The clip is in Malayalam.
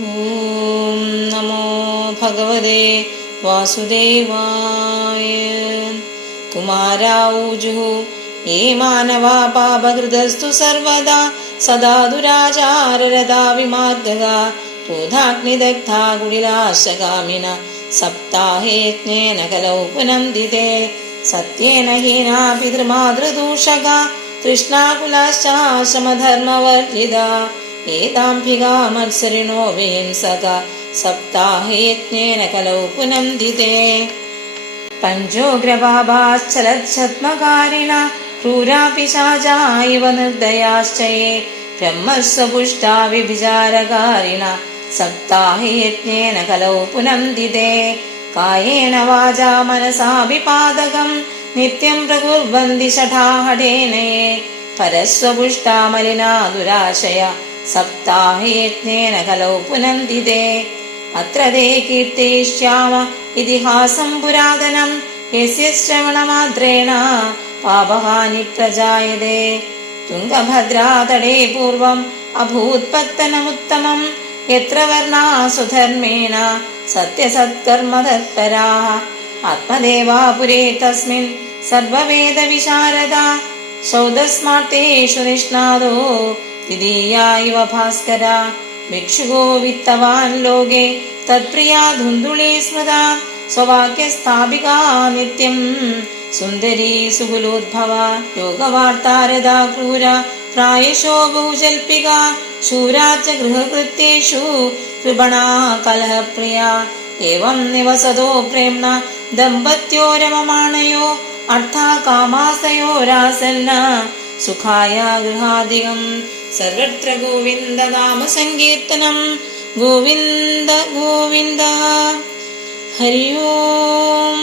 ഓം നമോ ഭഗവതേ വാസുദേവായ. കുമാരാഊജുഃ യേ മാനവാ പാപകൃതസ്തു സർവദാ സദാ ദുരാചാരരതാ വിമാർഗകാ ക്രോധാഗ്നിദഗ്ധാ കുടിലാശകാമിന സപ്താഹേജ്ഞേന കലൗ പുനന്ദിതേ സത്യേന ഹീനാ പിതൃമാതൃദൂഷകാ തൃഷ്ണാകുലാശ്ചാശ്രമധർമ്മവർജിതാ ഏതാംഭികാ മത്സരിണോ വിഹിംസകാ സപ്താഹേജ്ഞേന കലൗ പുനന്ദിതേ പഞ്ചോഗ്രപാഭാശ്ചലച്ഛദ്മകാരിണ ക്രൂരാ പിശാചാ ഇവ നിർദയാശ്ചയേ ബ്രഹ്മസ്വപുഷ്ടാ വ്യഭിചാരകാരിണ സപ്താഹേജ്ഞേന കലൗ പുനന്ദിതേ കായേന വാചാ മനസാപി പാതകം നിത്യം പ്രകുർവന്തി ഷഠാഹഠേനയേ പരസ്വപുഷ്ടാ മലിനാ ദുരാശയ സപ്താഹേജ്ഞേന കലൗ പുനന്ദിതേ അത്ര തേ കീർത്തയിഷ്യാമ ഇതിഹാസം പുരാതനം യസ്യ ശ്രവണമാത്രേണ പാപഹാനി പ്രജായതേ തുംഗഭദ്രാതടേ പൂർവം അഭൂത്പത്തനമുത്തമം യത്ര വർണ്ണാ സുധർമ്മേണ സത്യസത്കർമ്മതത്പരാഃ ആത്മദേവാ പുരേ തസ്മിൻ സർവവേദവിശാരദാ ശൗദസ്മാർത്തേഷു നിഷ്ണാദോ ദ്വിതീയാ ഇവ ഭാസ്കരാ ഭിക്ഷുകോ വിത്തവാൻ ലോകേ തത്പ്രിയാ ധുന്ദുളീ സ്മൃതാ സ്വവാക്യസ്ഥാപികാ നിത്യം സുന്ദരീ സുകുലോദ്ഭവ യോഗവാർത്താരദാ ക്രൂര പ്രായശോ ബഹുജൽപികാ ശൂരാ ച ഗൃഹകൃത്യേഷു കൃപണാ കലഹപ്രിയാ ഏവം നിവസതോ പ്രേംണ ദമ്പത്യോ രമമാണയോ അർത്ഥാ കാമാസയോരാസന്ന സുഖായ ഗൃഹാധികം സർവത്ര ഗോവിന്ദ നാമ സങ്കീർത്തനം ഗോവിന്ദ ഗോവിന്ദ. ഹരി ഓം.